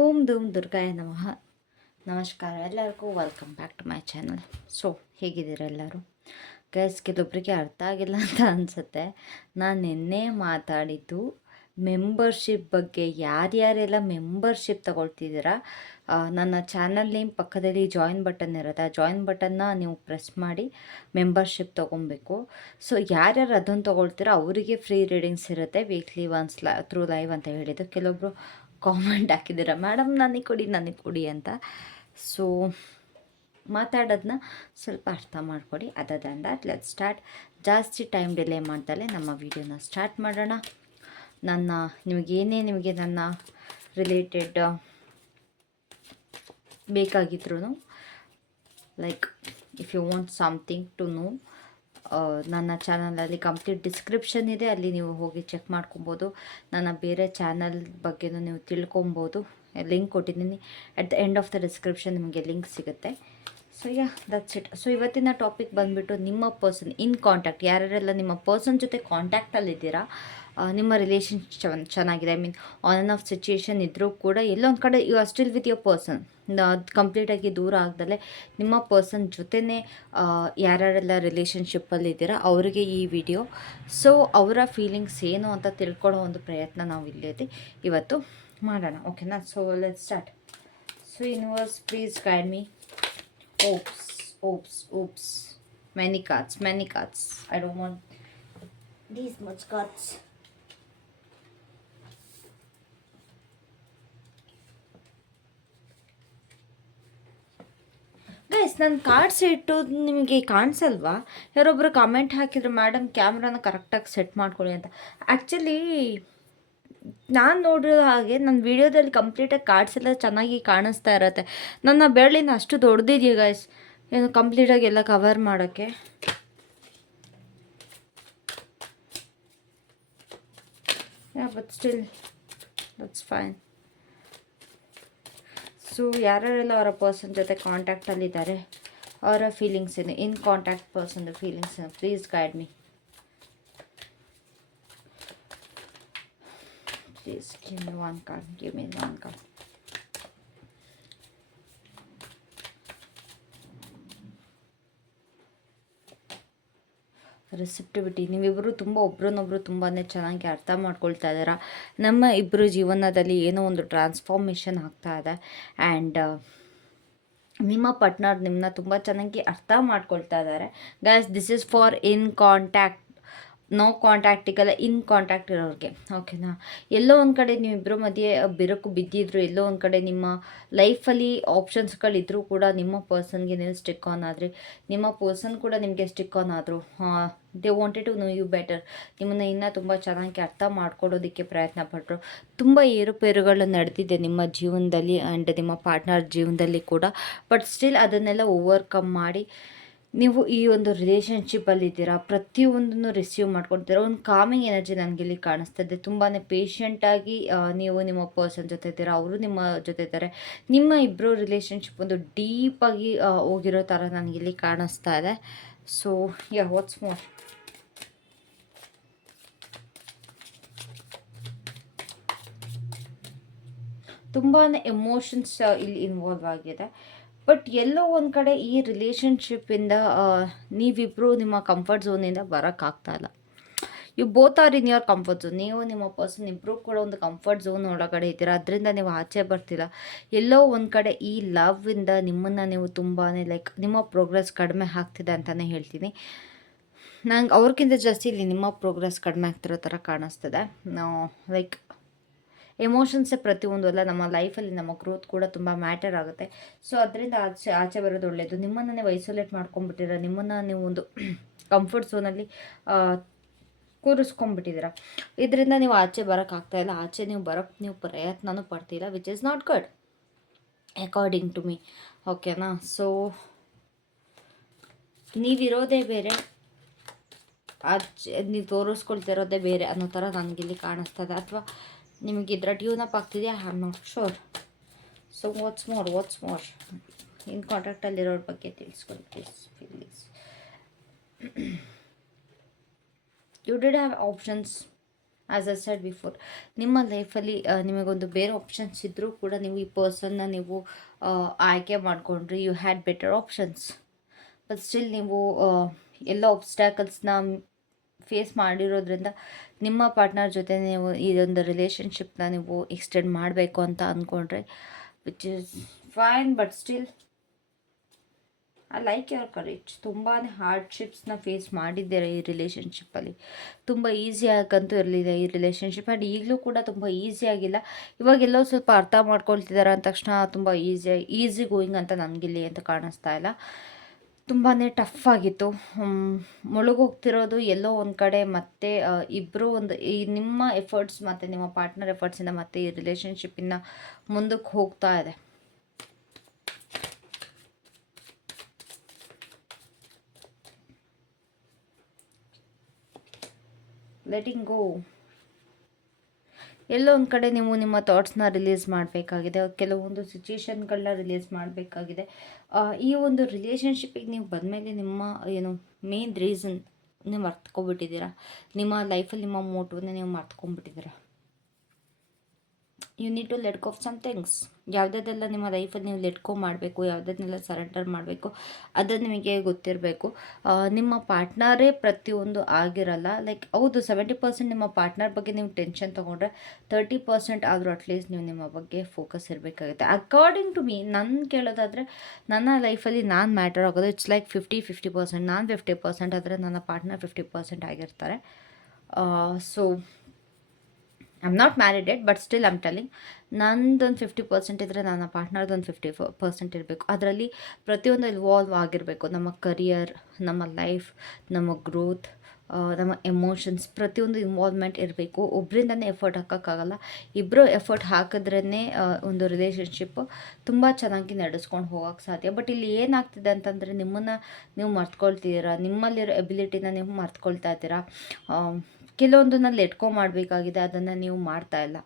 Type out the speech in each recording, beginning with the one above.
ಓಂ ಧೂಮ್ ದುರ್ಗಾಯ ನಮಃ ನಮಸ್ಕಾರ ಎಲ್ಲರಿಗೂ welcome back to my channel so ಹೇಗಿದ್ದೀರ ಎಲ್ಲರೂ ಗೈಸ್ ಕೆಲವೊಬ್ಬರಿಗೆ ಅರ್ಥ ಆಗಿಲ್ಲ ಅಂತ ಅನಿಸುತ್ತೆ ನಾನು ನಿನ್ನೆ ಮಾತಾಡಿದ್ದು ಮೆಂಬರ್ಶಿಪ್ ಬಗ್ಗೆ ಯಾರ್ಯಾರೆಲ್ಲ ಮೆಂಬರ್ಶಿಪ್ ತಗೊಳ್ತಿದ್ದೀರಾ ನನ್ನ ಚಾನಲ್ ನೇಮ್ ಪಕ್ಕದಲ್ಲಿ ಜಾಯಿನ್ ಬಟನ್ ಇರುತ್ತೆ ಆ ಜಾಯಿನ್ ಬಟನ್ನ ನೀವು ಪ್ರೆಸ್ ಮಾಡಿ ಮೆಂಬರ್ಶಿಪ್ ತೊಗೊಬೇಕು ಸೊ ಯಾರ್ಯಾರು ಅದನ್ನು ತೊಗೊಳ್ತೀರೋ ಅವರಿಗೆ ಫ್ರೀ ರೀಡಿಂಗ್ಸ್ ಇರುತ್ತೆ ವೀಕ್ಲಿ ಒನ್ಸ್ ಲೈ ಥ್ರೂ ಲೈವ್ ಅಂತ ಹೇಳಿದ್ದು ಕೆಲವೊಬ್ಬರು ಕಾಮೆಂಟ್ ಹಾಕಿದ್ದೀರ ಮೇಡಮ್ ನನಗೆ ಕೊಡಿ ನನಗೆ ಕೊಡಿ ಅಂತ ಸೊ ಮಾತಾಡೋದನ್ನ ಸ್ವಲ್ಪ ಅರ್ಥ ಮಾಡಿಕೊಡಿ ಅದರ್ ದ್ಯಾನ್ ಸ್ಟಾರ್ಟ್ ಜಾಸ್ತಿ ಟೈಮ್ ಡಿಲೇ ಮಾಡ್ದಲೇ ನಮ್ಮ ವಿಡಿಯೋನ ಸ್ಟಾರ್ಟ್ ಮಾಡೋಣ ನನ್ನ ನಿಮಗೇನೇ ನಿಮಗೆ ನನ್ನ related ಬೇಕಾಗಿದ್ರು like if you want something to know ನನ್ನ ಚಾನಲಲ್ಲಿ ಕಂಪ್ಲೀಟ್ ಡಿಸ್ಕ್ರಿಪ್ಷನ್ ಇದೆ ಅಲ್ಲಿ ನೀವು ಹೋಗಿ ಚೆಕ್ ಮಾಡ್ಕೊಬೋದು ನನ್ನ ಬೇರೆ ಚಾನಲ್ ಬಗ್ಗೆನೂ ನೀವು ತಿಳ್ಕೊಬೋದು ಲಿಂಕ್ ಕೊಟ್ಟಿದ್ದೀನಿ at the end of the description ನಿಮಗೆ ಲಿಂಕ್ ಸಿಗುತ್ತೆ so ya that's it so ಇವತ್ತಿನ ಟಾಪಿಕ್ ಬಂದುಬಿಟ್ಟು ನಿಮ್ಮ ಪರ್ಸನ್ ಇನ್ ಕಾಂಟ್ಯಾಕ್ಟ್ ಯಾರ್ಯಾರೆಲ್ಲ ನಿಮ್ಮ ಪರ್ಸನ್ ಜೊತೆ ಕಾಂಟ್ಯಾಕ್ಟಲ್ಲಿದ್ದೀರಾ ನಿಮ್ಮ ರಿಲೇಷನ್ ಚೆನ್ನಾಗಿದೆ I mean on and off situation ಇದ್ದರೂ ಕೂಡ ಎಲ್ಲೊಂದು ಕಡೆ you are still with your person ಕಂಪ್ಲೀಟಾಗಿ ದೂರ ಆಗ್ದಲೇ ನಿಮ್ಮ ಪರ್ಸನ್ ಜೊತೆನೇ ಯಾರ್ಯಾರೆಲ್ಲ ರಿಲೇಷನ್ಶಿಪ್ಪಲ್ಲಿ ಇದ್ದೀರಾ ಅವರಿಗೆ ಈ ವಿಡಿಯೋ ಸೊ ಅವರ ಫೀಲಿಂಗ್ಸ್ ಏನು ಅಂತ ತಿಳ್ಕೊಳ್ಳೋ ಒಂದು ಪ್ರಯತ್ನ ನಾವು ಇಲ್ಲಿ ಇವತ್ತು ಮಾಡೋಣ ಓಕೆನಾ so let start so universe please guide me oops oops oops many cards many cards I don't want these much cards guys ನಾನು ಕಾರ್ಡ್ಸ್ ಇಟ್ಟು ನಿಮಗೆ ಕಾಣಿಸಲ್ವಾ ಯಾರೊಬ್ಬರು ಕಮೆಂಟ್ ಹಾಕಿದ್ರು ಮೇಡಮ್ ಕ್ಯಾಮ್ರಾನ ಕರೆಕ್ಟಾಗಿ ಸೆಟ್ ಮಾಡ್ಕೊಳ್ಳಿ ಅಂತ ಆ್ಯಕ್ಚುಲಿ ನಾನು ನೋಡಿರೋ ಹಾಗೆ ನನ್ನ ವೀಡಿಯೋದಲ್ಲಿ ಕಂಪ್ಲೀಟಾಗಿ ಕಾರ್ಡ್ಸ್ ಎಲ್ಲ ಚೆನ್ನಾಗಿ ಕಾಣಿಸ್ತಾ ಇರತ್ತೆ ನನ್ನ ಬೆರಳಿನ ಅಷ್ಟು ದೊಡ್ಡದಿದೆಯಾ ಗೈಸ್ ಏನು ಕಂಪ್ಲೀಟಾಗಿ ಎಲ್ಲ ಕವರ್ ಮಾಡೋಕ್ಕೆ but still that's fine so यार पर्सन जो कॉन्टैक्टल और feelings in contact person feelings please guide me please give me one card give me one card receptivity ನೀವಿಬ್ಬರು ತುಂಬ ಒಬ್ರನ್ನೊಬ್ರು uh, ತುಂಬಾ ಚೆನ್ನಾಗಿ ಅರ್ಥ ಮಾಡ್ಕೊಳ್ತಾ ಇದ್ದಾರಾ ನಮ್ಮ ಇಬ್ಬರು ಜೀವನದಲ್ಲಿ ಏನೋ ಒಂದು ಟ್ರಾನ್ಸ್ಫಾರ್ಮೇಷನ್ ಆಗ್ತಾ ಇದೆ ಆ್ಯಂಡ್ ನಿಮ್ಮ ಪಟ್ನರ್ ನಿಮ್ಮನ್ನ ತುಂಬ ಚೆನ್ನಾಗಿ ಅರ್ಥ ಮಾಡ್ಕೊಳ್ತಾ ಇದ್ದಾರೆ guys this is for in contact no ಕಾಂಟ್ಯಾಕ್ಟಿಗೆಲ್ಲ in contact ಇರೋರಿಗೆ ಓಕೆನಾ ಎಲ್ಲೋ ಒಂದು ಕಡೆ ನೀವಿಬ್ಬರ ಮಧ್ಯೆ ಬಿರಕು ಬಿದ್ದಿದ್ರು ಎಲ್ಲೋ ಒಂದು ಕಡೆ ನಿಮ್ಮ ಲೈಫಲ್ಲಿ ಆಪ್ಷನ್ಸ್ಗಳಿದ್ದರೂ ಕೂಡ ನಿಮ್ಮ ಪರ್ಸನ್ಗೆ ನೀವು ಸ್ಟಿಕ್ ಆನ್ ಆದರೆ ನಿಮ್ಮ ಪರ್ಸನ್ ಕೂಡ ನಿಮಗೆ ಸ್ಟಿಕ್ ಆನ್ ಆದರು they wanted to know you better ನಿಮ್ಮನ್ನು ಇನ್ನೂ ತುಂಬ ಚೆನ್ನಾಗಿ ಅರ್ಥ ಮಾಡ್ಕೊಡೋದಕ್ಕೆ ಪ್ರಯತ್ನ ಪಟ್ಟರು ತುಂಬ ಏರುಪೇರುಗಳು ನಡೆದಿದೆ ನಿಮ್ಮ ಜೀವನದಲ್ಲಿ ಆ್ಯಂಡ್ ನಿಮ್ಮ ಪಾರ್ಟ್ನರ್ ಜೀವನದಲ್ಲಿ ಕೂಡ ಬಟ್ ಸ್ಟಿಲ್ ಅದನ್ನೆಲ್ಲ ಓವರ್ಕಮ್ ಮಾಡಿ ನೀವು ಈ ಒಂದು ಇದ್ದೀರಾ ಪ್ರತಿಯೊಂದನ್ನು ರಿಸೀವ್ ಮಾಡ್ಕೊಳ್ತೀರಾ ಒಂದು ಕಾಮಿಂಗ್ ಎನರ್ಜಿ ನನಗಿಲ್ಲಿ ಕಾಣಿಸ್ತಾ ಇದೆ ತುಂಬಾ ಪೇಷಂಟಾಗಿ ನೀವು ನಿಮ್ಮ ಪರ್ಸನ್ ಜೊತೆ ಇದ್ದೀರಾ ಅವರು ನಿಮ್ಮ ಜೊತೆ ಇದ್ದಾರೆ ನಿಮ್ಮ ಇಬ್ಬರು ರಿಲೇಷನ್ಶಿಪ್ ಒಂದು ಡೀಪಾಗಿ ಹೋಗಿರೋ ಥರ ಇಲ್ಲಿ ಕಾಣಿಸ್ತಾ ಇದೆ ಸೊ ಯಾ ವಾಟ್ಸ್ ಮೋರ್ ತುಂಬಾ ಎಮೋಷನ್ಸ್ ಇಲ್ಲಿ ಇನ್ವಾಲ್ವ್ ಆಗಿದೆ ಬಟ್ ಎಲ್ಲೋ ಒಂದು ಕಡೆ ಈ ರಿಲೇಷನ್ಶಿಪ್ಪಿಂದ ನೀವಿಬ್ಬರು ನಿಮ್ಮ ಕಂಫರ್ಟ್ ಝೋನಿಂದ ಬರೋಕ್ಕಾಗ್ತಾ ಇಲ್ಲ you both are in your comfort zone ನೀವು ನಿಮ್ಮ ಪರ್ಸನ್ ಇಬ್ಬರು ಕೂಡ ಒಂದು ಕಂಫರ್ಟ್ ಝೋನ್ ಒಳಗಡೆ ಇದ್ದೀರಾ ಅದರಿಂದ ನೀವು ಆಚೆ ಬರ್ತಿಲ್ಲ ಎಲ್ಲೋ ಒಂದು ಕಡೆ ಈ ಇಂದ ನಿಮ್ಮನ್ನು ನೀವು ತುಂಬಾ ಲೈಕ್ ನಿಮ್ಮ ಪ್ರೋಗ್ರೆಸ್ ಕಡಿಮೆ ಆಗ್ತಿದೆ ಅಂತಲೇ ಹೇಳ್ತೀನಿ ನಂಗೆ ಅವ್ರಿಗಿಂತ ಜಾಸ್ತಿ ಇಲ್ಲಿ ನಿಮ್ಮ ಪ್ರೋಗ್ರೆಸ್ ಕಡಿಮೆ ಆಗ್ತಿರೋ ಥರ ಕಾಣಿಸ್ತದೆ ಲೈಕ್ ಎಮೋಷನ್ಸೇ ಪ್ರತಿಯೊಂದು ಅಲ್ಲ ನಮ್ಮ ಲೈಫಲ್ಲಿ ನಮ್ಮ ಗ್ರೋತ್ ಕೂಡ ತುಂಬ ಮ್ಯಾಟರ್ ಆಗುತ್ತೆ ಸೊ ಅದರಿಂದ ಆಚೆ ಆಚೆ ಬರೋದು ಒಳ್ಳೆಯದು ನಿಮ್ಮನ್ನು ನೀವು ಐಸೋಲೇಟ್ ಮಾಡ್ಕೊಂಡ್ಬಿಟ್ಟಿರ ನಿಮ್ಮನ್ನು ನೀವು ಒಂದು ಕಂಫರ್ಟ್ ಝೋನಲ್ಲಿ ಕೂರಿಸ್ಕೊಂಡ್ಬಿಟ್ಟಿದ್ದೀರ ಇದರಿಂದ ನೀವು ಆಚೆ ಬರೋಕ್ಕಾಗ್ತಾ ಇಲ್ಲ ಆಚೆ ನೀವು ಬರೋಕ್ಕೆ ನೀವು ಪ್ರಯತ್ನವೂ ಪಡ್ತಿಲ್ಲ which is not good according to me ಓಕೆನಾ ಸೊ ನೀವಿರೋದೇ ಬೇರೆ ಆಚೆ ನೀವು ತೋರಿಸ್ಕೊಳ್ತಿರೋದೇ ಬೇರೆ ಅನ್ನೋ ಥರ ನನಗಿಲ್ಲಿ ಕಾಣಿಸ್ತದೆ ಅಥವಾ ನಿಮಗೆ ಇದ್ರ ಟ್ಯೂನಪ್ ಆಗ್ತಿದೆ I am not sure so what's more what's more in ಕಾಂಟ್ಯಾಕ್ಟಲ್ಲಿರೋರ ಬಗ್ಗೆ ತಿಳಿಸ್ಕೊಳ್ಳಿ please please you did have options as a said before ನಿಮ್ಮ ಲೈಫಲ್ಲಿ uh, ನಿಮಗೊಂದು ಬೇರೆ ಆಪ್ಷನ್ಸ್ ಇದ್ದರೂ ಕೂಡ ನೀವು ಈ ಪರ್ಸನ್ನ ನೀವು uh, ಆಯ್ಕೆ ಮಾಡಿಕೊಂಡ್ರಿ you had better options but still ನೀವು uh, ಎಲ್ಲ ಆಬ್ಸ್ಟ್ಯಾಕಲ್ಸ್ನ ಫೇಸ್ ಮಾಡಿರೋದ್ರಿಂದ ನಿಮ್ಮ ಪಾರ್ಟ್ನರ್ ಜೊತೆ ನೀವು ಇದೊಂದು ರಿಲೇಷನ್ಶಿಪ್ನ ನೀವು ಎಕ್ಸ್ಟೆಂಡ್ ಮಾಡಬೇಕು ಅಂತ ಅಂದ್ಕೊಂಡ್ರೆ which is fine but still I like your courage ತುಂಬಾ ಹಾರ್ಡ್ಶಿಪ್ಸ್ನ ಫೇಸ್ ಮಾಡಿದ್ದೀರ ಈ ರಿಲೇಷನ್ಶಿಪ್ಪಲ್ಲಿ ತುಂಬ ಆಗಂತೂ ಇರಲಿದೆ ಈ ರಿಲೇಷನ್ಶಿಪ್ ಆ್ಯಂಡ್ ಈಗಲೂ ಕೂಡ ತುಂಬ ಈಸಿಯಾಗಿಲ್ಲ ಇವಾಗೆಲ್ಲೋ ಸ್ವಲ್ಪ ಅರ್ಥ ಮಾಡ್ಕೊಳ್ತಿದ್ದಾರೆ ಅಂದ ತಕ್ಷಣ ತುಂಬ ಈಸಿಯಾಗಿ ಈಸಿ ಗೋಯಿಂಗ್ ಅಂತ ನನಗಿಲ್ಲಿ ಅಂತ ಕಾಣಿಸ್ತಾ ಇಲ್ಲ ತುಂಬಾ ಟಫ್ ಆಗಿತ್ತು ಮುಳುಗೋಗ್ತಿರೋದು ಎಲ್ಲೋ ಒಂದು ಕಡೆ ಮತ್ತೆ ಇಬ್ಬರು ಒಂದು ಈ ನಿಮ್ಮ ಎಫರ್ಟ್ಸ್ ಮತ್ತು ನಿಮ್ಮ ಪಾರ್ಟ್ನರ್ ಎಫರ್ಟ್ಸಿಂದ ಮತ್ತೆ ಈ ರಿಲೇಷನ್ಶಿಪ್ಪಿಂದ ಮುಂದಕ್ಕೆ ಹೋಗ್ತಾ ಇದೆ ಲೆಟಿಂಗ್ ಗೋ ಎಲ್ಲೋ ಒಂದು ಕಡೆ ನೀವು ನಿಮ್ಮ ಥಾಟ್ಸ್ನ ರಿಲೀಸ್ ಮಾಡಬೇಕಾಗಿದೆ ಕೆಲವೊಂದು ಸಿಚುವೇಶನ್ಗಳನ್ನ ರಿಲೀಸ್ ಮಾಡಬೇಕಾಗಿದೆ ಈ ಒಂದು ರಿಲೇಷನ್ಶಿಪ್ಪಿಗೆ ನೀವು ಬಂದಮೇಲೆ ನಿಮ್ಮ ಏನು ಮೇನ್ ರೀಸನ್ ನೀವು ಮರ್ತ್ಕೊಬಿಟ್ಟಿದ್ದೀರಾ ನಿಮ್ಮ ಲೈಫಲ್ಲಿ ನಿಮ್ಮ ಮೋಟಿವ್ನ ನೀವು ಮರ್ತ್ಕೊಂಡ್ಬಿಟ್ಟಿದ್ದೀರಾ you need to let go of some things ಯಾವುದೆಲ್ಲ ನಿಮ್ಮ ಲೈಫಲ್ಲಿ ನೀವು ಲೆಟ್ಕೋ ಮಾಡಬೇಕು ಯಾವುದನ್ನೆಲ್ಲ ಸರೆಂಡರ್ ಮಾಡಬೇಕು ಅದು ನಿಮಗೆ ಗೊತ್ತಿರಬೇಕು ನಿಮ್ಮ ಪಾರ್ಟ್ನರೇ ಪ್ರತಿಯೊಂದು ಆಗಿರಲ್ಲ ಲೈಕ್ ಹೌದು ಸೆವೆಂಟಿ ಪರ್ಸೆಂಟ್ ನಿಮ್ಮ ಪಾರ್ಟ್ನರ್ ಬಗ್ಗೆ ನೀವು ಟೆನ್ಷನ್ ತೊಗೊಂಡ್ರೆ ತರ್ಟಿ ಪರ್ಸೆಂಟ್ ಆದರೂ ಅಟ್ಲೀಸ್ಟ್ ನೀವು ನಿಮ್ಮ ಬಗ್ಗೆ ಫೋಕಸ್ ಇರಬೇಕಾಗುತ್ತೆ ಅಕಾರ್ಡಿಂಗ್ ಟು ಮೀ ನನ್ನ ಕೇಳೋದಾದರೆ ನನ್ನ ಲೈಫಲ್ಲಿ ನಾನು ಮ್ಯಾಟರ್ ಆಗೋದು it's like fifty fifty percent ನಾನು ಫಿಫ್ಟಿ ಪರ್ಸೆಂಟ್ ಆದರೆ ನನ್ನ ಪಾರ್ಟ್ನರ್ ಫಿಫ್ಟಿ ಪರ್ಸೆಂಟ್ ಆಗಿರ್ತಾರೆ so I am not married but still am telling ನಂದೊಂದು ಫಿಫ್ಟಿ ಪರ್ಸೆಂಟ್ ಇದ್ದರೆ ನನ್ನ ಪಾರ್ಟ್ನರ್ದೊಂದು ಫಿಫ್ಟಿ ಫೋ ಪರ್ಸೆಂಟ್ ಇರಬೇಕು ಅದರಲ್ಲಿ ಪ್ರತಿಯೊಂದು ಇನ್ವಾಲ್ವ್ ಆಗಿರಬೇಕು ನಮ್ಮ ಕರಿಯರ್ ನಮ್ಮ ಲೈಫ್ ನಮ್ಮ ಗ್ರೋತ್ ನಮ್ಮ ಎಮೋಷನ್ಸ್ ಪ್ರತಿಯೊಂದು ಇನ್ವಾಲ್ವ್ಮೆಂಟ್ ಇರಬೇಕು ಒಬ್ಬರಿಂದನೇ ಎಫರ್ಟ್ ಹಾಕೋಕ್ಕಾಗಲ್ಲ ಇಬ್ಬರು ಎಫರ್ಟ್ ಹಾಕಿದ್ರೇ ಒಂದು ರಿಲೇಷನ್ಶಿಪ್ ತುಂಬ ಚೆನ್ನಾಗಿ ನಡೆಸ್ಕೊಂಡು ಹೋಗೋಕ್ಕೆ ಸಾಧ್ಯ ಬಟ್ ಇಲ್ಲಿ ಏನಾಗ್ತಿದೆ ಅಂತಂದರೆ ನಿಮ್ಮನ್ನು ನೀವು ಮರ್ತ್ಕೊಳ್ತಿದ್ದೀರಾ ನಿಮ್ಮಲ್ಲಿರೋ ಎಬಿಲಿಟಿನ ನೀವು ಮರ್ತ್ಕೊಳ್ತಾ ಇದ್ದೀರಾ ಕೆಲವೊಂದನ್ನ ಲೆಟ್ಕೋ ಮಾಡಬೇಕಾಗಿದೆ ಅದನ್ನು ನೀವು ಮಾಡ್ತಾ ಇಲ್ಲ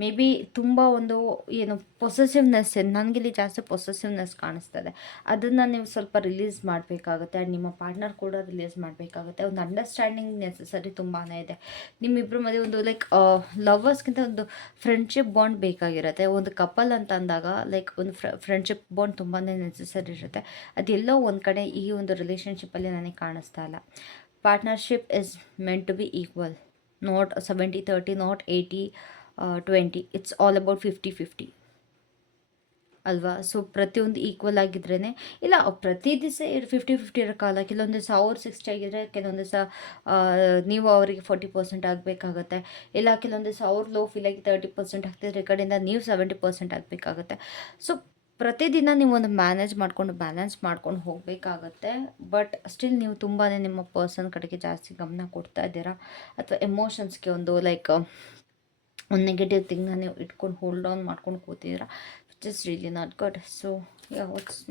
ಮೇ ಬಿ ತುಂಬ ಒಂದು ಏನು ಪೊಸೆಸಿವ್ನೆಸ್ ನನಗಿಲ್ಲಿ ಜಾಸ್ತಿ ಪೊಸೆಸಿವ್ನೆಸ್ ಕಾಣಿಸ್ತದೆ ಅದನ್ನು ನೀವು ಸ್ವಲ್ಪ ರಿಲೀಸ್ ಮಾಡಬೇಕಾಗುತ್ತೆ ಆ್ಯಂಡ್ ನಿಮ್ಮ ಪಾರ್ಟ್ನರ್ ಕೂಡ ರಿಲೀಸ್ ಮಾಡಬೇಕಾಗುತ್ತೆ ಒಂದು ಅಂಡರ್ಸ್ಟ್ಯಾಂಡಿಂಗ್ ನೆಸಸರಿ ತುಂಬಾ ಇದೆ ನಿಮ್ಮಿಬ್ಬರ ಮಧ್ಯೆ ಒಂದು ಲೈಕ್ ಲವರ್ಸ್ಗಿಂತ ಒಂದು ಫ್ರೆಂಡ್ಶಿಪ್ ಬಾಂಡ್ ಬೇಕಾಗಿರುತ್ತೆ ಒಂದು ಕಪಲ್ ಅಂತ ಅಂದಾಗ ಲೈಕ್ ಒಂದು ಫ್ರೆಂಡ್ಶಿಪ್ ಬಾಂಡ್ ತುಂಬಾ ನೆಸಸರಿ ಇರುತ್ತೆ ಅದೆಲ್ಲೋ ಒಂದು ಕಡೆ ಈ ಒಂದು ರಿಲೇಷನ್ಶಿಪ್ಪಲ್ಲಿ ನನಗೆ ಕಾಣಿಸ್ತಾ ಇಲ್ಲ partnership is meant to be equal not seventy thirty not eighty twenty it's all about fifty fifty ಅಲ್ವಾ ಸೊ ಪ್ರತಿಯೊಂದು ಈಕ್ವಲ್ ಆಗಿದ್ರೇ ಇಲ್ಲ ಪ್ರತಿ ದಿವಸ ಫಿಫ್ಟಿ ಫಿಫ್ಟಿ ಇರೋಕ್ಕಾಗಲ್ಲ ಕೆಲವೊಂದು ದಿವಸ ಅವ್ರು ಸಿಕ್ಸ್ಟಿ ಆಗಿದ್ರೆ ಕೆಲವೊಂದು ದಿವಸ ನೀವು ಅವರಿಗೆ ಫೋರ್ಟಿ ಪರ್ಸೆಂಟ್ ಆಗಬೇಕಾಗತ್ತೆ ಇಲ್ಲ ಕೆಲವೊಂದು ದಿವಸ ಅವ್ರು ಲೋ ಫೀಲಾಗಿ ತರ್ಟಿ ಪರ್ಸೆಂಟ್ ಹಾಕ್ತಿದ್ರೆ ಈ ಕಡೆಯಿಂದ ನೀವು ಸೆವೆಂಟಿ ಪರ್ಸೆಂಟ್ ಆಗಬೇಕಾಗತ್ತೆ ಸೊ ಪ್ರತಿದಿನ ನೀವು ಒಂದು ಮ್ಯಾನೇಜ್ ಮಾಡ್ಕೊಂಡು ಬ್ಯಾಲೆನ್ಸ್ ಮಾಡ್ಕೊಂಡು ಹೋಗಬೇಕಾಗತ್ತೆ ಬಟ್ ಸ್ಟಿಲ್ ನೀವು ತುಂಬಾ ನಿಮ್ಮ ಪರ್ಸನ್ ಕಡೆಗೆ ಜಾಸ್ತಿ ಗಮನ ಕೊಡ್ತಾ ಇದ್ದೀರಾ ಅಥವಾ ಎಮೋಷನ್ಸ್ಗೆ ಒಂದು ಲೈಕ್ ಒಂದು ನೆಗೆಟಿವ್ ಥಿಂಗ್ನ ನೀವು ಇಟ್ಕೊಂಡು ಹೋಲ್ಡ್ ಆನ್ ಮಾಡ್ಕೊಂಡು ಕೂತಿದ್ದೀರಾ which is really not good so ya what's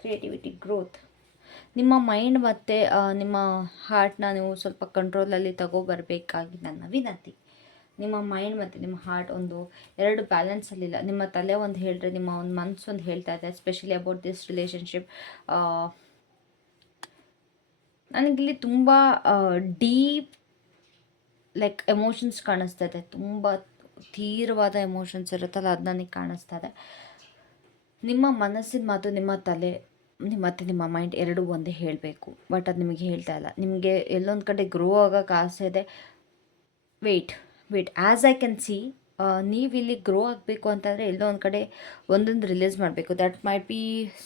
creativity growth ನಿಮ್ಮ ಮೈಂಡ್ ಮತ್ತು ನಿಮ್ಮ ಹಾರ್ಟ್ನ ನೀವು ಸ್ವಲ್ಪ ಕಂಟ್ರೋಲಲ್ಲಿ ಬರಬೇಕಾಗಿ ನನ್ನ ವಿನಂತಿ ನಿಮ್ಮ ಮೈಂಡ್ ಮತ್ತು ನಿಮ್ಮ ಹಾರ್ಟ್ ಒಂದು ಎರಡು ಬ್ಯಾಲೆನ್ಸಲ್ಲಿಲ್ಲ ನಿಮ್ಮ ತಲೆ ಒಂದು ಹೇಳಿದ್ರೆ ನಿಮ್ಮ ಒಂದು ಮನಸ್ಸು ಒಂದು ಹೇಳ್ತಾ ಇದೆ ಎಸ್ಪೆಷಲಿ ಅಬೌಟ್ ದಿಸ್ ರಿಲೇಷನ್ಶಿಪ್ ನನಗಿಲ್ಲಿ ತುಂಬ ಡೀಪ್ ಲೈಕ್ ಎಮೋಷನ್ಸ್ ಕಾಣಿಸ್ತಾ ಇದೆ ತುಂಬ ತೀರವಾದ ಎಮೋಷನ್ಸ್ ಇರುತ್ತಲ್ಲ ಅದು ನನಗೆ ಕಾಣಿಸ್ತಾ ಇದೆ ನಿಮ್ಮ ಮನಸ್ಸಿನ ಮಾತು ನಿಮ್ಮ ತಲೆ ಮತ್ತು ನಿಮ್ಮ ಮೈಂಡ್ ಎರಡೂ ಒಂದೇ ಹೇಳಬೇಕು ಬಟ್ ಅದು ನಿಮಗೆ ಹೇಳ್ತಾ ಇಲ್ಲ ನಿಮಗೆ ಎಲ್ಲೊಂದು ಕಡೆ ಗ್ರೋ ಆಗೋಕ್ಕೆ ಆಸೆ ಇದೆ wait wait as I can see ನೀವು ಇಲ್ಲಿ ಗ್ರೋ ಆಗಬೇಕು ಅಂತಂದರೆ ಎಲ್ಲೋ ಒಂದು ಕಡೆ ಒಂದೊಂದು ರಿಲೀಸ್ ಮಾಡಬೇಕು that might be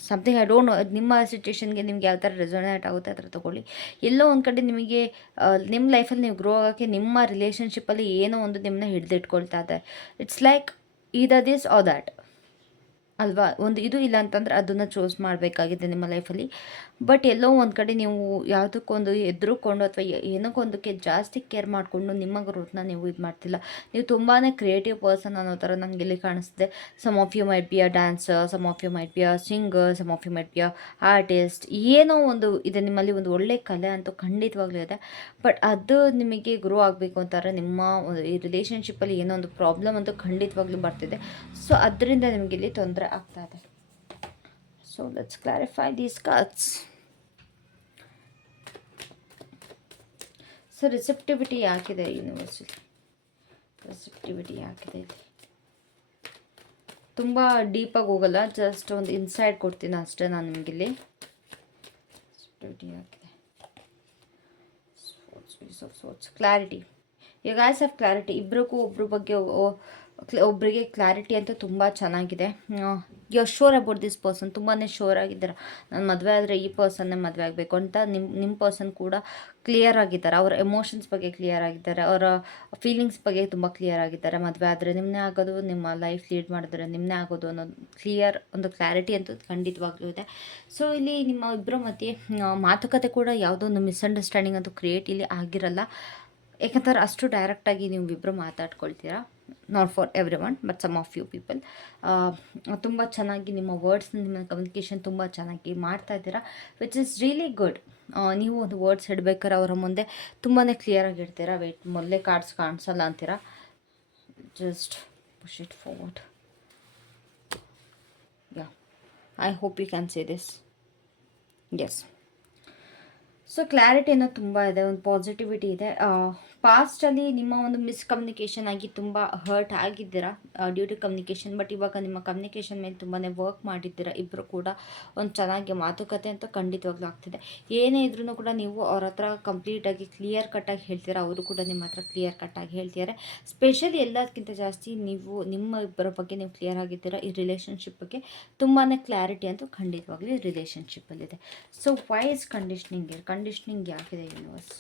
something I don't know ನಿಮ್ಮ ಸಿಚುವೇಶನ್ಗೆ ನಿಮ್ಗೆ ಯಾವ ಥರ ರೆಸೊನೇಟ್ ಆಗುತ್ತೆ ಆ ಥರ ತೊಗೊಳ್ಳಿ ಎಲ್ಲೋ ಒಂದು ಕಡೆ ನಿಮಗೆ ನಿಮ್ಮ ಲೈಫಲ್ಲಿ ನೀವು ಗ್ರೋ ಆಗೋಕ್ಕೆ ನಿಮ್ಮ ರಿಲೇಷನ್ಶಿಪ್ಪಲ್ಲಿ ಏನೋ ಒಂದು ನಿಮ್ಮನ್ನ ಹಿಡಿದಿಟ್ಕೊಳ್ತಾ ಇದೆ ಇಟ್ಸ್ ಲೈಕ್ ಇದ ದಿಸ್ ಆ ದ್ಯಾಟ್ ಅಲ್ವಾ ಒಂದು ಇದು ಇಲ್ಲ ಅಂತಂದರೆ ಅದನ್ನು ಚೂಸ್ ಮಾಡಬೇಕಾಗಿದೆ ನಿಮ್ಮ ಲೈಫಲ್ಲಿ ಬಟ್ ಎಲ್ಲೋ ಒಂದು ಕಡೆ ನೀವು ಯಾವುದಕ್ಕೊಂದು ಎದುರುಕೊಂಡು ಅಥವಾ ಏನಕ್ಕೊಂದಕ್ಕೆ ಜಾಸ್ತಿ ಕೇರ್ ಮಾಡಿಕೊಂಡು ನಿಮ್ಮ ಗ್ರೋತ್ನ ನೀವು ಇದು ಮಾಡ್ತಿಲ್ಲ ನೀವು ತುಂಬಾ ಕ್ರಿಯೇಟಿವ್ ಪರ್ಸನ್ ಅನ್ನೋ ಥರ ನನಗೆ ಇಲ್ಲಿ ಕಾಣಿಸ್ತಿದೆ some of you might be a dancer some of you might be a singer some of you might be a artist ಏನೋ ಒಂದು ಇದೆ ನಿಮ್ಮಲ್ಲಿ ಒಂದು ಒಳ್ಳೆ ಕಲೆ ಅಂತೂ ಖಂಡಿತವಾಗ್ಲೂ ಇದೆ ಬಟ್ ಅದು ನಿಮಗೆ ಗ್ರೋ ಆಗಬೇಕು ಅಂತಾರೆ ನಿಮ್ಮ ಈ ರಿಲೇಷನ್ಶಿಪ್ಪಲ್ಲಿ ಏನೋ ಒಂದು ಪ್ರಾಬ್ಲಮ್ ಅಂತೂ ಖಂಡಿತವಾಗ್ಲೂ ಬರ್ತಿದೆ ಸೊ ಅದರಿಂದ ನಿಮಗೆ ಇಲ್ಲಿ ತೊಂದರೆ ಆಗ್ತಾ ಇದೆ so let's clarify these cuts so receptivity ಯಾಕಿದೆ ಯೂನಿವರ್ಸಲ್ಲಿ ರಿಸೆಪ್ಟಿವಿಟಿ ಯಾಕಿದೆ ಇಲ್ಲಿ ತುಂಬ ಡೀಪಾಗಿ ಹೋಗಲ್ಲ ಜಸ್ಟ್ ಒಂದು ಇನ್ಸೈಡ್ ಕೊಡ್ತೀನಿ ಅಷ್ಟೇ ನಾನು ನಿಮಗಿಲ್ಲಿ receptivity ಯಾಕಿದೆ clarity you guys of clarity ಇಬ್ಬರಿಗೂ ಒಬ್ಬರು ಬಗ್ಗೆ ಒಬ್ಬರಿಗೆ ಕ್ಲಾರಿಟಿ ಅಂತೂ ತುಂಬ ಚೆನ್ನಾಗಿದೆ you are sure about this person ತುಂಬಾ ಶೋರ್ ಆಗಿದ್ದಾರೆ ನಾನು ಮದುವೆ ಆದರೆ ಈ ಪರ್ಸನ್ನೇ ಮದುವೆ ಆಗಬೇಕು ಅಂತ ನಿಮ್ಮ ನಿಮ್ಮ ಪರ್ಸನ್ ಕೂಡ ಕ್ಲಿಯರ್ ಆಗಿದ್ದಾರೆ ಅವರ ಎಮೋಷನ್ಸ್ ಬಗ್ಗೆ ಕ್ಲಿಯರ್ ಆಗಿದ್ದಾರೆ ಅವರ ಫೀಲಿಂಗ್ಸ್ ಬಗ್ಗೆ ತುಂಬ ಕ್ಲಿಯರ್ ಆಗಿದ್ದಾರೆ ಮದುವೆ ಆದರೆ ನಿಮ್ಮನ್ನೇ ಆಗೋದು ನಿಮ್ಮ ಲೈಫ್ ಲೀಡ್ ಮಾಡಿದ್ರೆ ನಿಮ್ಮನ್ನೇ ಆಗೋದು ಅನ್ನೋದು ಕ್ಲಿಯರ್ ಒಂದು ಕ್ಲಾರಿಟಿ ಅಂತೂ ಖಂಡಿತವಾಗ್ಲೂ ಇದೆ ಸೊ ಇಲ್ಲಿ ನಿಮ್ಮ ಇಬ್ಬರ ಮಧ್ಯೆ ಮಾತುಕತೆ ಕೂಡ ಯಾವುದೋ ಒಂದು ಮಿಸ್ಅಂಡರ್ಸ್ಟ್ಯಾಂಡಿಂಗ್ ಅಂತೂ ಕ್ರಿಯೇಟ್ ಇಲ್ಲಿ ಆಗಿರಲ್ಲ ಯಾಕಂದ್ರೆ ಅಷ್ಟು ಡೈರೆಕ್ಟಾಗಿ ನೀವು ಇಬ್ಬರು ಮಾತಾಡ್ಕೊಳ್ತೀರಾ not for everyone but some of you people ತುಂಬ ಚೆನ್ನಾಗಿ ನಿಮ್ಮ ವರ್ಡ್ಸ್ ನಿಮ್ಮ ಕಮ್ಯುನಿಕೇಷನ್ ತುಂಬ ಚೆನ್ನಾಗಿ ಮಾಡ್ತಾ ಇದ್ದೀರಾ ವಿಚ್ ಇಸ್ ರಿಯಲಿ ಗುಡ್ ನೀವು ಒಂದು ವರ್ಡ್ಸ್ ಇಡ್ಬೇಕಾದ್ರೆ ಅವರ ಮುಂದೆ ತುಂಬಾ ಕ್ಲಿಯರಾಗಿ ಇಡ್ತೀರಾ ವೆಯ್ಟ್ ಮೊದಲೇ ಕಾರ್ಡ್ಸ್ ಕಾಣಿಸಲ್ಲ ಅಂತೀರಾ just push it forward ya I hope you can say this yes so clarity ಅನ್ನೋದು ತುಂಬ ಇದೆ ಒಂದು ಪಾಸಿಟಿವಿಟಿ ಇದೆ ಪಾಸ್ಟಲ್ಲಿ ನಿಮ್ಮ ಒಂದು ಮಿಸ್ಕಮ್ಯುನಿಕೇಷನ್ ಆಗಿ ತುಂಬ ಹರ್ಟ್ ಆಗಿದ್ದೀರಾ ಡ್ಯೂ ಟು ಕಮ್ಯುನಿಕೇಷನ್ ಬಟ್ ಇವಾಗ ನಿಮ್ಮ ಕಮ್ಯುನಿಕೇಷನ್ ಮೇಲೆ ತುಂಬಾ ವರ್ಕ್ ಮಾಡಿದ್ದೀರಾ ಇಬ್ಬರು ಕೂಡ ಒಂದು ಚೆನ್ನಾಗಿ ಮಾತುಕತೆ ಅಂತ ಖಂಡಿತವಾಗ್ಲೂ ಆಗ್ತಿದೆ ಏನೇ ಇದ್ರೂ ಕೂಡ ನೀವು ಅವ್ರ ಹತ್ರ ಕಂಪ್ಲೀಟಾಗಿ ಕ್ಲಿಯರ್ ಕಟ್ಟಾಗಿ ಹೇಳ್ತೀರಾ ಅವರು ಕೂಡ ನಿಮ್ಮ ಹತ್ರ ಕ್ಲಿಯರ್ ಕಟ್ಟಾಗಿ ಹೇಳ್ತಿದ್ದಾರೆ ಸ್ಪೆಷಲಿ ಎಲ್ಲದಕ್ಕಿಂತ ಜಾಸ್ತಿ ನೀವು ನಿಮ್ಮ ಇಬ್ಬರ ಬಗ್ಗೆ ನೀವು ಕ್ಲಿಯರ್ ಆಗಿದ್ದೀರಾ ಈ ರಿಲೇಷನ್ಶಿಪ್ ಬಗ್ಗೆ ತುಂಬಾ ಕ್ಲಾರಿಟಿ ಅಂತೂ ಖಂಡಿತವಾಗ್ಲೂ ರಿಲೇಷನ್ಶಿಪ್ಪಲ್ಲಿದೆ so wise conditioning conditioning conditioning ಯಾಕಿದೆ universe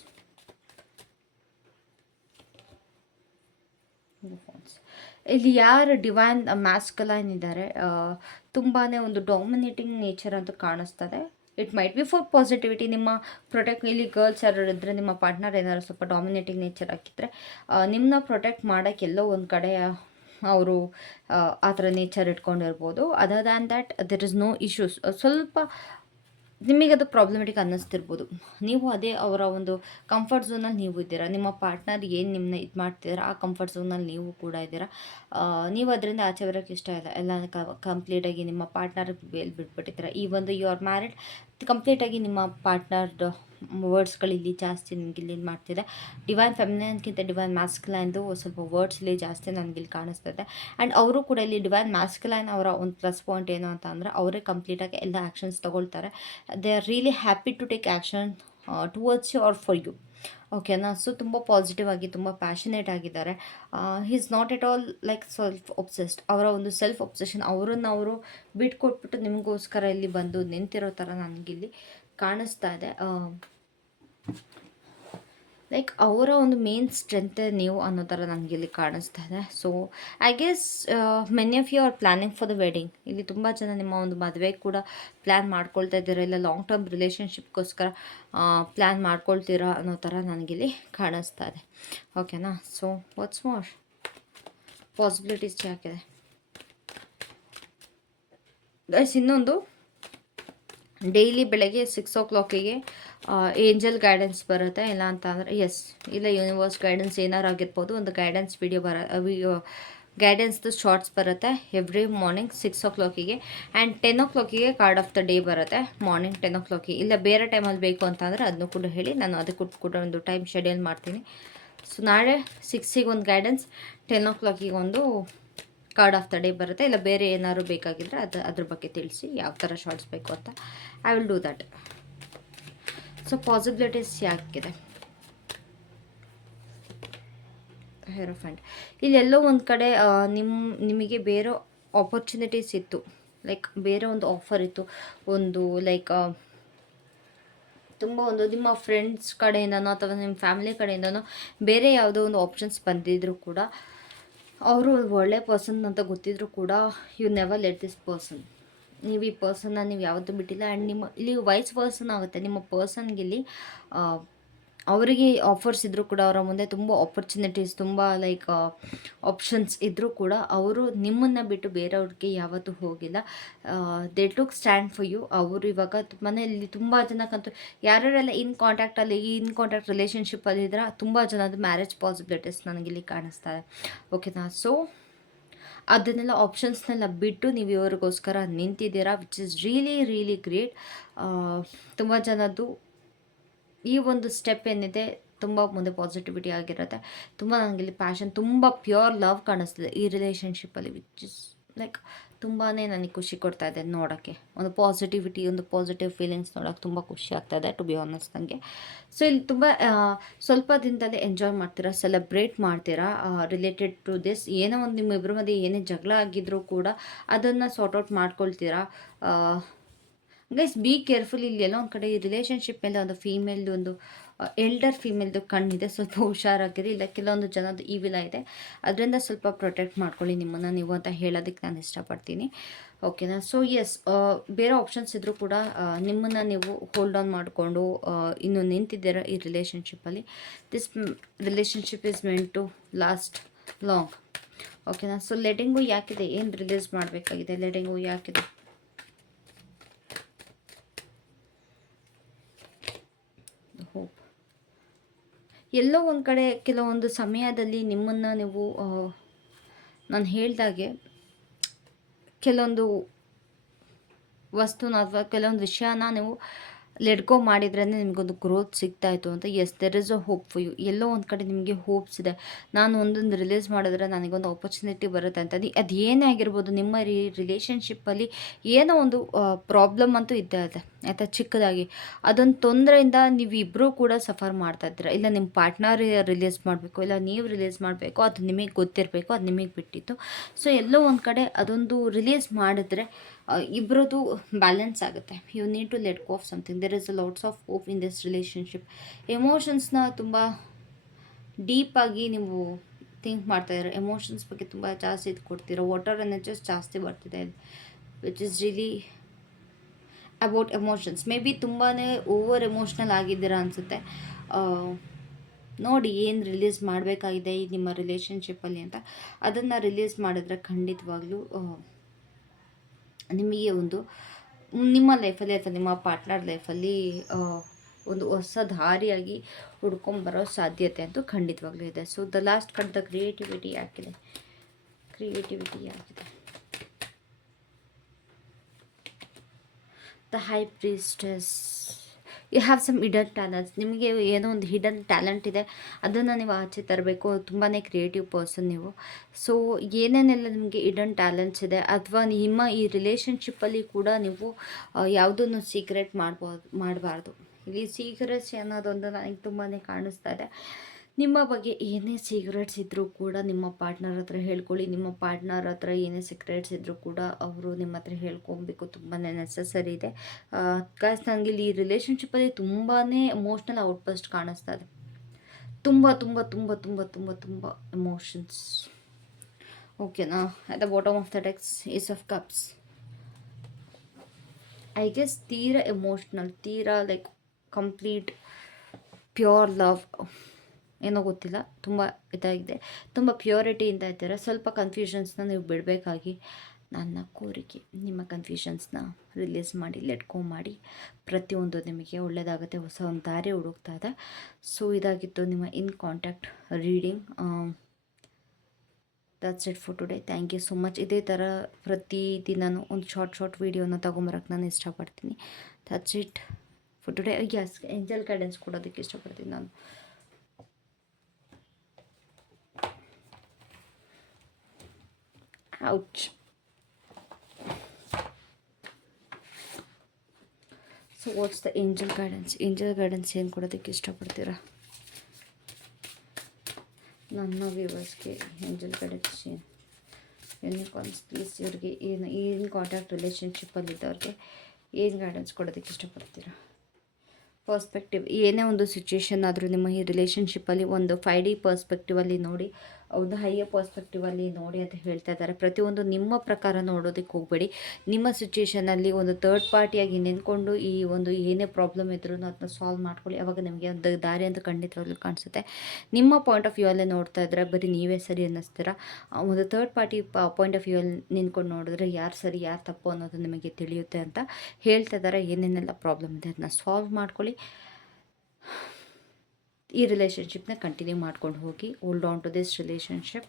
ಇಲ್ಲಿ ಯಾರು ಡಿವೈನ್ ಮ್ಯಾಸ್ಕಲೈನ್ uh, ಇದ್ದಾರೆ uh, ತುಂಬಾ ಒಂದು ಡಾಮಿನೇಟಿಂಗ್ ನೇಚರ್ ಅಂತ ಕಾಣಿಸ್ತದೆ it might be for positivity ನಿಮ್ಮ ಪ್ರೊಟೆಕ್ಟ್ ಇಲ್ಲಿ ಗರ್ಲ್ಸ್ ಯಾರು ಇದ್ದರೆ ನಿಮ್ಮ ಪಾರ್ಟ್ನರ್ ಏನಾದ್ರು ಸ್ವಲ್ಪ ಡಾಮಿನೇಟಿಂಗ್ ನೇಚರ್ ಹಾಕಿದ್ರೆ uh, ನಿಮ್ಮನ್ನ ಪ್ರೊಟೆಕ್ಟ್ ಮಾಡೋಕ್ಕೆ ಎಲ್ಲೋ ಒಂದು ಕಡೆ ಅವರು ಆ ಥರ nature ಇಟ್ಕೊಂಡಿರ್ಬೋದು other than that there is no issues ಸ್ವಲ್ಪ ಅದು ಪ್ರಾಬ್ಲಮೆಟಿಕ್ ಅನ್ನಿಸ್ತಿರ್ಬೋದು ನೀವು ಅದೇ ಅವರ ಒಂದು ಕಂಫರ್ಟ್ ಝೋನಲ್ಲಿ ನೀವು ಇದ್ದೀರಾ ನಿಮ್ಮ ಪಾರ್ಟ್ನರ್ ಏನು ನಿಮ್ಮನ್ನ ಇದು ಮಾಡ್ತಿದ್ದೀರಾ ಆ ಕಂಫರ್ಟ್ ಝೋನಲ್ಲಿ ನೀವು ಕೂಡ ಇದ್ದೀರಾ ನೀವು ಅದರಿಂದ ಆಚೆ ಬರೋಕ್ಕೆ ಇಷ್ಟ ಇಲ್ಲ ಎಲ್ಲ ಕಂಪ್ಲೀಟಾಗಿ ನಿಮ್ಮ ಪಾರ್ಟ್ನರ್ ಬೇಲ್ ಬಿಟ್ಬಿಟ್ಟಿದ್ದೀರಾ ಈ ಒಂದು ಯು ಆರ್ ಮ್ಯಾರಿಡ್ ಕಂಪ್ಲೀಟಾಗಿ ನಿಮ್ಮ ಪಾರ್ಟ್ನರ್ದು ವರ್ಡ್ಸ್ಗಳಿಲ್ಲಿ ಜಾಸ್ತಿ ನನಗಿಲ್ಲಿ ಏನು ಮಾಡ್ತಿದೆ ಡಿವೈನ್ ಫೆಮಿನನ್ಗಿಂತ ಡಿವೈನ್ ಮ್ಯಾಸ್ಕ್ಲೈನ್ದು ಸ್ವಲ್ಪ ವರ್ಡ್ಸ್ ಇಲ್ಲಿ ಜಾಸ್ತಿ ಇಲ್ಲಿ ಕಾಣಿಸ್ತದೆ ಆ್ಯಂಡ್ ಅವರು ಕೂಡ ಇಲ್ಲಿ ಡಿವೈನ್ ಮ್ಯಾಸ್ಕ್ಲೈನ್ ಅವರ ಒಂದು ಪ್ಲಸ್ ಪಾಯಿಂಟ್ ಏನು ಅಂತ ಅಂದರೆ ಅವರೇ ಕಂಪ್ಲೀಟಾಗಿ ಎಲ್ಲ ಆ್ಯಕ್ಷನ್ಸ್ ತೊಗೊಳ್ತಾರೆ they are really happy to take action towards you are for you ಓಕೆನಾ ಸೊ ತುಂಬ ಪಾಸಿಟಿವ್ ಆಗಿ ತುಂಬ ಪ್ಯಾಷನೇಟ್ ಆಗಿದ್ದಾರೆ he is not at all like self obsessed ಅವರ ಒಂದು ಸೆಲ್ಫ್ ಒಬ್ಸೆಷನ್ ಅವರನ್ನು ಅವರು ಬಿಟ್ಕೊಟ್ಬಿಟ್ಟು ನಿಮಗೋಸ್ಕರ ಇಲ್ಲಿ ಬಂದು ನಿಂತಿರೋ ಥರ ನನಗಿಲ್ಲಿ ಕಾಣಿಸ್ತಾ ಇದೆ ಲೈಕ್ ಅವರ ಒಂದು ಮೇನ್ ಸ್ಟ್ರೆಂತ್ ನೀವು ಅನ್ನೋ ಥರ ನನಗಿಲ್ಲಿ ಕಾಣಿಸ್ತಾ ಇದೆ so I guess many of you are planning for the wedding ಇಲ್ಲಿ ತುಂಬ ಜನ ನಿಮ್ಮ ಒಂದು ಮದುವೆ ಕೂಡ ಪ್ಲ್ಯಾನ್ ಮಾಡ್ಕೊಳ್ತಾ ಇದ್ದೀರ ಇಲ್ಲ ಲಾಂಗ್ ಟರ್ಮ್ ರಿಲೇಷನ್ಶಿಪ್ಗೋಸ್ಕರ ಪ್ಲ್ಯಾನ್ ಮಾಡ್ಕೊಳ್ತೀರಾ ಅನ್ನೋ ಥರ ನನಗಿಲ್ಲಿ ಕಾಣಿಸ್ತಾ ಇದೆ ಓಕೆನಾ ಸೊ ವಾಟ್ಸ್ ಮೋರ್ ಪಾಸಿಬಿಲಿಟೀಸ್ ಯಾಕೆ ಗೈಸ್ ಇನ್ನೊಂದು ಡೈಲಿ ಬೆಳಗ್ಗೆ ಸಿಕ್ಸ್ ಓ ಕ್ಲಾಕಿಗೆ ಏಂಜಲ್ ಗೈಡೆನ್ಸ್ ಬರುತ್ತೆ ಇಲ್ಲ ಅಂತ ಅಂದರೆ ಎಸ್ ಇಲ್ಲ ಯೂನಿವರ್ಸ್ ಗೈಡೆನ್ಸ್ ಏನಾರು ಆಗಿರ್ಬೋದು ಒಂದು ಗೈಡೆನ್ಸ್ ವಿಡಿಯೋ ಬರ ಗೈಡೆನ್ಸ್ದು ಶಾರ್ಟ್ಸ್ ಬರುತ್ತೆ ಎವ್ರಿ ಮಾರ್ನಿಂಗ್ ಸಿಕ್ಸ್ ಓ ಕ್ಲಾಕಿಗೆ ಆ್ಯಂಡ್ ಟೆನ್ ಓ ಕ್ಲಾಕಿಗೆ ಕಾರ್ಡ್ ಆಫ್ ದ ಡೇ ಬರುತ್ತೆ ಮಾರ್ನಿಂಗ್ ಟೆನ್ ಓ ಕ್ಲಾಕಿಗೆ ಇಲ್ಲ ಬೇರೆ ಟೈಮಲ್ಲಿ ಬೇಕು ಅಂತ ಅಂದರೆ ಅದನ್ನು ಕೂಡ ಹೇಳಿ ನಾನು ಅದಕ್ಕೂ ಕೂಡ ಒಂದು ಟೈಮ್ ಶೆಡ್ಯೂಲ್ ಮಾಡ್ತೀನಿ ಸೊ ನಾಳೆ ಸಿಕ್ಸಿಗೆ ಒಂದು ಗೈಡೆನ್ಸ್ ಟೆನ್ ಓ ಕ್ಲಾಕಿಗೆ ಒಂದು ಕಾರ್ಡ್ ಆಫ್ ದ ಡೇ ಬರುತ್ತೆ ಇಲ್ಲ ಬೇರೆ ಏನಾದ್ರು ಬೇಕಾಗಿದ್ದರೆ ಅದು ಅದ್ರ ಬಗ್ಗೆ ತಿಳಿಸಿ ಯಾವ ಥರ ಶಾರ್ಟ್ಸ್ ಬೇಕು ಅಂತ I will do that also possibilities ಯಾಕಿದೆ ಹೇರೋ ಫ್ರೆಂಡ್ ಇಲ್ಲೆಲ್ಲೋ ಒಂದು ಕಡೆ ನಿಮ್ಮ ನಿಮಗೆ ಬೇರೆ ಆಪರ್ಚುನಿಟೀಸ್ ಇತ್ತು ಲೈಕ್ ಬೇರೆ ಒಂದು ಆಫರ್ ಇತ್ತು ಒಂದು ಲೈಕ್ ತುಂಬ ಒಂದು ನಿಮ್ಮ ಫ್ರೆಂಡ್ಸ್ ಕಡೆಯಿಂದನೋ ಅಥವಾ ನಿಮ್ಮ ಫ್ಯಾಮಿಲಿ ಕಡೆಯಿಂದನೋ ಬೇರೆ ಯಾವುದೋ ಒಂದು ಆಪ್ಷನ್ಸ್ ಬಂದಿದ್ದರೂ ಕೂಡ ಅವರು ಒಳ್ಳೆ ಪರ್ಸನ್ ಅಂತ ಗೊತ್ತಿದ್ರು ಕೂಡ you never let this person ನೀವು ಈ ಪರ್ಸನ್ನ ನೀವು ಯಾವತ್ತೂ ಬಿಟ್ಟಿಲ್ಲ ಆ್ಯಂಡ್ ನಿಮ್ಮ ಇಲ್ಲಿ ವೈಸ್ ಪರ್ಸನ್ ಆಗುತ್ತೆ ನಿಮ್ಮ ಪರ್ಸನ್ಗೆ ಇಲ್ಲಿ ಅವರಿಗೆ ಆಫರ್ಸ್ ಇದ್ದರೂ ಕೂಡ ಅವರ ಮುಂದೆ ತುಂಬ ಆಪರ್ಚುನಿಟೀಸ್ ತುಂಬ ಲೈಕ್ ಆಪ್ಷನ್ಸ್ ಇದ್ದರೂ ಕೂಡ ಅವರು ನಿಮ್ಮನ್ನು ಬಿಟ್ಟು ಬೇರೆಯವ್ರಿಗೆ ಯಾವತ್ತೂ ಹೋಗಿಲ್ಲ they took stand for you ಅವರು ಇವಾಗ ಮನೆಯಲ್ಲಿ ತುಂಬ ಜನಕ್ಕಂತೂ ಯಾರ್ಯಾರೆಲ್ಲ ಇನ್ ಕಾಂಟ್ಯಾಕ್ಟಲ್ಲಿ ಇನ್ ಕಾಂಟ್ಯಾಕ್ಟ್ ರಿಲೇಷನ್ಶಿಪ್ಪಲ್ಲಿ ಇದ್ರೆ ತುಂಬ ಜನದ ಮ್ಯಾರೇಜ್ ಪಾಸಿಬಿಲಿಟೀಸ್ ನನಗಿಲ್ಲಿ ಕಾಣಿಸ್ತಾರೆ ಓಕೆನಾ ಸೊ ಅದನ್ನೆಲ್ಲ ಆಪ್ಷನ್ಸ್ನೆಲ್ಲ ಬಿಟ್ಟು ನೀವು ಇವರಿಗೋಸ್ಕರ ನಿಂತಿದ್ದೀರಾ which is really really great ತುಂಬ ಜನದ್ದು ಈ ಒಂದು ಸ್ಟೆಪ್ ಏನಿದೆ ತುಂಬ ಮುಂದೆ ಪಾಸಿಟಿವಿಟಿ ಆಗಿರುತ್ತೆ ತುಂಬ ಇಲ್ಲಿ ಪ್ಯಾಷನ್ ತುಂಬ ಪ್ಯೂರ್ ಲವ್ ಕಾಣಿಸ್ತಿದೆ ಈ ರಿಲೇಷನ್ಶಿಪ್ಪಲ್ಲಿ ವಿಚ್ ಇಸ್ ಲೈಕ್ ತುಂಬಾ ನನಗೆ ಖುಷಿ ಕೊಡ್ತಾ ಇದೆ ನೋಡೋಕ್ಕೆ ಒಂದು ಪಾಸಿಟಿವಿಟಿ ಒಂದು ಪಾಸಿಟಿವ್ ಫೀಲಿಂಗ್ಸ್ ನೋಡೋಕೆ ತುಂಬ ಖುಷಿ ಆಗ್ತಾ ಇದೆ ಟು ಬಿ ಆನೆಸ್ಟ್ ನನಗೆ ಸೊ ಇಲ್ಲಿ ತುಂಬ ಸ್ವಲ್ಪ ದಿನದಲ್ಲೇ ಎಂಜಾಯ್ ಮಾಡ್ತೀರಾ ಸೆಲೆಬ್ರೇಟ್ ಮಾಡ್ತೀರಾ ರಿಲೇಟೆಡ್ ಟು ದಿಸ್ ಏನೋ ಒಂದು ನಿಮ್ಮ ಮಧ್ಯೆ ಏನೇ ಜಗಳ ಆಗಿದ್ದರೂ ಕೂಡ ಅದನ್ನು ಸಾರ್ಟ್ ಔಟ್ ಮಾಡ್ಕೊಳ್ತೀರಾ ಗೈಸ್ ಬಿ ಕೇರ್ಫುಲ್ ಇಲ್ಲಿ ಎಲ್ಲೋ ಒಂದು ಕಡೆ ಈ ರಿಲೇಷನ್ಶಿಪ್ ಮೇಲೆ ಒಂದು ಫೀಮೇಲ್ದು ಒಂದು ಎಲ್ಡರ್ ಫೀಮೇಲ್ದು ಕಣ್ಣಿದೆ ಸ್ವಲ್ಪ ಹುಷಾರಾಗಿದೆ ಇಲ್ಲ ಕೆಲವೊಂದು ಜನದ್ದು ಈ ಇದೆ ಅದರಿಂದ ಸ್ವಲ್ಪ ಪ್ರೊಟೆಕ್ಟ್ ಮಾಡ್ಕೊಳ್ಳಿ ನಿಮ್ಮನ್ನು ನೀವು ಅಂತ ಹೇಳೋದಕ್ಕೆ ನಾನು ಇಷ್ಟಪಡ್ತೀನಿ ಓಕೆನಾ ಸೊ ಎಸ್ ಬೇರೆ ಆಪ್ಷನ್ಸ್ ಇದ್ದರೂ ಕೂಡ ನಿಮ್ಮನ್ನು ನೀವು ಹೋಲ್ಡ್ ಆನ್ ಮಾಡಿಕೊಂಡು ಇನ್ನು ನಿಂತಿದ್ದೀರ ಈ ರಿಲೇಷನ್ಶಿಪ್ಪಲ್ಲಿ this relationship is meant to last long ಓಕೆನಾ ಸೊ ಲೆಡಿಂಗು ಯಾಕಿದೆ ಏನು ರಿಲೀಸ್ ಮಾಡಬೇಕಾಗಿದೆ ಲೆಡಿಂಗು ಯಾಕಿದೆ ಎಲ್ಲೋ ಒಂದು ಕಡೆ ಕೆಲವೊಂದು ಸಮಯದಲ್ಲಿ ನಿಮ್ಮನ್ನು ನೀವು ನಾನು ಹೇಳಿದಾಗೆ ಕೆಲವೊಂದು ವಸ್ತುನ ಅಥವಾ ಕೆಲವೊಂದು ವಿಷಯನ ನೀವು ಗೋ ಮಾಡಿದ್ರೆ ನಿಮಗೊಂದು ಗ್ರೋತ್ ಸಿಗ್ತಾಯಿತ್ತು ಅಂತ yes there is a hope for you ಎಲ್ಲೋ ಒಂದು ಕಡೆ ನಿಮಗೆ ಹೋಪ್ಸ್ ಇದೆ ನಾನು ಒಂದೊಂದು ರಿಲೀಸ್ ಮಾಡಿದ್ರೆ ನನಗೊಂದು ಆಪರ್ಚುನಿಟಿ ಬರುತ್ತೆ ಅಂತ ಅದು ಏನೇ ಆಗಿರ್ಬೋದು ನಿಮ್ಮ ರೀ ರಿಲೇಷನ್ಶಿಪ್ಪಲ್ಲಿ ಏನೋ ಒಂದು ಪ್ರಾಬ್ಲಮ್ ಅಂತೂ ಇದ್ದೇ ಇದೆ ಆಯಿತಾ ಚಿಕ್ಕದಾಗಿ ಅದೊಂದು ತೊಂದರೆಯಿಂದ ನೀವಿಬ್ಬರೂ ಕೂಡ ಸಫರ್ ಮಾಡ್ತಾ ಇದ್ದೀರ ಇಲ್ಲ ನಿಮ್ಮ ಪಾರ್ಟ್ನರ್ ರಿಲೀಸ್ ಮಾಡಬೇಕು ಇಲ್ಲ ನೀವು ರಿಲೀಸ್ ಮಾಡಬೇಕು ಅದು ನಿಮಗೆ ಗೊತ್ತಿರಬೇಕು ಅದು ನಿಮಗೆ ಬಿಟ್ಟಿತ್ತು ಸೊ ಎಲ್ಲೋ ಒಂದು ಕಡೆ ಅದೊಂದು ರಿಲೀಸ್ ಮಾಡಿದ್ರೆ ಇಬ್ಬರದ್ದು ಬ್ಯಾಲೆನ್ಸ್ ಆಗುತ್ತೆ you need to let go of something there is a lots of hope in this relationship ಎಮೋಷನ್ಸ್ನ ತುಂಬ ಡೀಪಾಗಿ ನೀವು ಥಿಂಕ್ ಮಾಡ್ತಾಯಿದ್ರೆ ಎಮೋಷನ್ಸ್ ಬಗ್ಗೆ ತುಂಬ ಜಾಸ್ತಿ ಇದು ಕೊಡ್ತೀರ ವಾಟರ್ ಎನರ್ಜಸ್ ಜಾಸ್ತಿ ಬರ್ತಿದೆ which is really about emotions may be ತುಂಬಾ ಓವರ್ ಎಮೋಷ್ನಲ್ ಆಗಿದ್ದೀರಾ ಅನಿಸುತ್ತೆ ನೋಡಿ ಏನು ರಿಲೀಸ್ ಮಾಡಬೇಕಾಗಿದೆ ಈ ನಿಮ್ಮ ರಿಲೇಷನ್ಶಿಪ್ಪಲ್ಲಿ ಅಂತ ಅದನ್ನು ರಿಲೀಸ್ ಮಾಡಿದ್ರೆ ಖಂಡಿತವಾಗ್ಲೂ ನಿಮಗೆ ಒಂದು ನಿಮ್ಮ ಲೈಫಲ್ಲಿ ಅಥವಾ ನಿಮ್ಮ ಪಾರ್ಟ್ನರ್ ಲೈಫಲ್ಲಿ ಒಂದು ಹೊಸ ದಾರಿಯಾಗಿ ಹುಡ್ಕೊಂಬರೋ ಸಾಧ್ಯತೆ ಅಂತೂ ಖಂಡಿತವಾಗ್ಲೂ ಇದೆ so the last cut the creativity ಯಾಕಿದೆ creativity ಯಾಕಿದೆ the high priestess you have some hidden talents ನಿಮಗೆ ಏನೋ ಒಂದು ಹಿಡನ್ ಟ್ಯಾಲೆಂಟ್ ಇದೆ ಅದನ್ನು ನೀವು ಆಚೆ ತರಬೇಕು ತುಂಬಾ ಕ್ರಿಯೇಟಿವ್ ಪರ್ಸನ್ ನೀವು ಸೊ ಏನೇನೆಲ್ಲ ನಿಮಗೆ ಹಿಡನ್ ಟ್ಯಾಲೆಂಟ್ಸ್ ಇದೆ ಅಥವಾ ನಿಮ್ಮ ಈ ರಿಲೇಷನ್ಶಿಪ್ಪಲ್ಲಿ ಕೂಡ ನೀವು ಯಾವುದನ್ನು ಸೀಕ್ರೆಟ್ ಮಾಡ್ಬೋದು ಮಾಡಬಾರ್ದು ಇಲ್ಲಿ ಸೀಕ್ರೆಟ್ಸ್ ಅನ್ನೋದೊಂದು ನನಗೆ ತುಂಬಾ ಕಾಣಿಸ್ತಾ ಇದೆ ನಿಮ್ಮ ಬಗ್ಗೆ ಏನೇ ಸೀಕ್ರೆಟ್ಸ್ ಇದ್ದರೂ ಕೂಡ ನಿಮ್ಮ ಪಾರ್ಟ್ನರ್ ಹತ್ರ ಹೇಳ್ಕೊಳ್ಳಿ ನಿಮ್ಮ ಪಾರ್ಟ್ನರ್ ಹತ್ರ ಏನೇ ಸೀಕ್ರೆಟ್ಸ್ ಇದ್ದರೂ ಕೂಡ ಅವರು ನಿಮ್ಮ ಹತ್ರ ಹೇಳ್ಕೊಬೇಕು ತುಂಬಾ ನೆಸಸರಿ ಇದೆ ಕಾಸ್ ನನಗೆ ಇಲ್ಲಿ ರಿಲೇಷನ್ಶಿಪ್ಪಲ್ಲಿ ತುಂಬಾ ಎಮೋಷ್ನಲ್ ಔಟ್ಪಸ್ಟ್ ಕಾಣಿಸ್ತಾ ಇದೆ ತುಂಬ ತುಂಬ ತುಂಬ ತುಂಬ ತುಂಬ ತುಂಬ ಎಮೋಷನ್ಸ್ ಓಕೆನಾ at the bottom of the deck's ace of cups I guess ತೀರಾ ಎಮೋಷ್ನಲ್ ತೀರಾ ಲೈಕ್ ಕಂಪ್ಲೀಟ್ ಪ್ಯೂರ್ ಲವ್ ಏನೋ ಗೊತ್ತಿಲ್ಲ ತುಂಬ ಇದಾಗಿದೆ ತುಂಬ ಪ್ಯೂರಿಟಿಯಿಂದ ಇದ್ದೀರ ಸ್ವಲ್ಪ ಕನ್ಫ್ಯೂಷನ್ಸ್ನ ನೀವು ಬಿಡಬೇಕಾಗಿ ನನ್ನ ಕೋರಿಕೆ ನಿಮ್ಮ ಕನ್ಫ್ಯೂಷನ್ಸ್ನ ರಿಲೀಸ್ ಮಾಡಿ ಲೆಟ್ಕೋ ಮಾಡಿ ಪ್ರತಿಯೊಂದು ನಿಮಗೆ ಒಳ್ಳೆಯದಾಗುತ್ತೆ ಹೊಸ ಒಂದು ದಾರಿ ಹುಡುಕ್ತಾ ಇದೆ ಸೊ ಇದಾಗಿತ್ತು ನಿಮ್ಮ in contact reading that's it for today thank you so much ಇದೇ ಥರ ಪ್ರತಿದಿನನೂ ಒಂದು ಶಾರ್ಟ್ ಶಾರ್ಟ್ ವೀಡಿಯೋನ ತೊಗೊಂಬರೋಕ್ಕೆ ನಾನು ಇಷ್ಟಪಡ್ತೀನಿ that's it for today yes angel guidance ಕೊಡೋದಕ್ಕೆ ಇಷ್ಟಪಡ್ತೀನಿ ನಾನು ouch so what's the angel guidance angel guidance ಏನು ಕೊಡೋದಕ್ಕೆ ಇಷ್ಟಪಡ್ತೀರಾ ನನ್ನ ವ್ಯೂವರ್ಸ್ಗೆ ಏಂಜಲ್ ಗೈಡೆನ್ಸ್ ಏನು ಯೂನಿಕಾರ್ನ್ಸ್ ಪ್ಲೀಸ್ ಇವ್ರಿಗೆ ಏನು ಏನು ಕಾಂಟ್ಯಾಕ್ಟ್ ರಿಲೇಷನ್ಶಿಪ್ಪಲ್ಲಿದ್ದವ್ರಿಗೆ ಏನು ಗೈಡೆನ್ಸ್ ಕೊಡೋದಕ್ಕೆ ಇಷ್ಟಪಡ್ತೀರಾ ಪರ್ಸ್ಪೆಕ್ಟಿವ್ ಏನೇ ಒಂದು ಸಿಚುವೇಶನ್ ಆದರೂ ನಿಮ್ಮ ಈ ರಿಲೇಷನ್ಶಿಪ್ಪಲ್ಲಿ ಒಂದು ಫೈ ಡಿ ಪರ್ಸ್ಪೆಕ್ಟಿವಲ್ಲಿ ನೋಡಿ ಒಂದು ಹೈಯರ್ ಪರ್ಸ್ಪೆಕ್ಟಿವಲ್ಲಿ ನೋಡಿ ಅಂತ ಹೇಳ್ತಾ ಇದ್ದಾರೆ ಪ್ರತಿಯೊಂದು ನಿಮ್ಮ ಪ್ರಕಾರ ನೋಡೋದಕ್ಕೆ ಹೋಗಬೇಡಿ ನಿಮ್ಮ ಸಿಚುವೇಷನಲ್ಲಿ ಒಂದು ತರ್ಡ್ ಪಾರ್ಟಿಯಾಗಿ ನಿಂತ್ಕೊಂಡು ಈ ಒಂದು ಏನೇ ಪ್ರಾಬ್ಲಮ್ ಇದ್ರೂ ಅದನ್ನ ಸಾಲ್ವ್ ಮಾಡ್ಕೊಳ್ಳಿ ಅವಾಗ ನಿಮಗೆ ಒಂದು ದಾರಿ ಅಂತ ಖಂಡಿತವಾಗ್ಲೂ ಕಾಣಿಸುತ್ತೆ ನಿಮ್ಮ ಪಾಯಿಂಟ್ ಆಫ್ ವ್ಯೂ ಅಲ್ಲೇ ನೋಡ್ತಾ ಇದ್ರೆ ಬರೀ ನೀವೇ ಸರಿ ಅನ್ನಿಸ್ತೀರಾ ಒಂದು third party point of view ಅಲ್ಲಿ ನಿಂತ್ಕೊಂಡು ನೋಡಿದ್ರೆ ಯಾರು ಸರಿ ಯಾರು ತಪ್ಪು ಅನ್ನೋದು ನಿಮಗೆ ತಿಳಿಯುತ್ತೆ ಅಂತ ಹೇಳ್ತಾ ಇದ್ದಾರೆ ಏನೇನೆಲ್ಲ ಪ್ರಾಬ್ಲಮ್ ಇದೆ ಅದನ್ನ ಸಾಲ್ವ್ ಮಾಡ್ಕೊಳ್ಳಿ ಈ relationship-ನ continue ಮಾಡ್ಕೊಂಡು ಹೋಗಿ. Hold on to this relationship.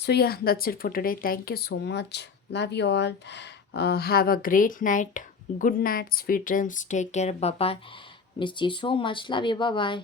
So yeah, that's it for today. Thank you so much. Love you all. Uh, have a great night. Good night. Sweet dreams. Take care. Bye-bye. Miss you so much. Love you. Bye-bye.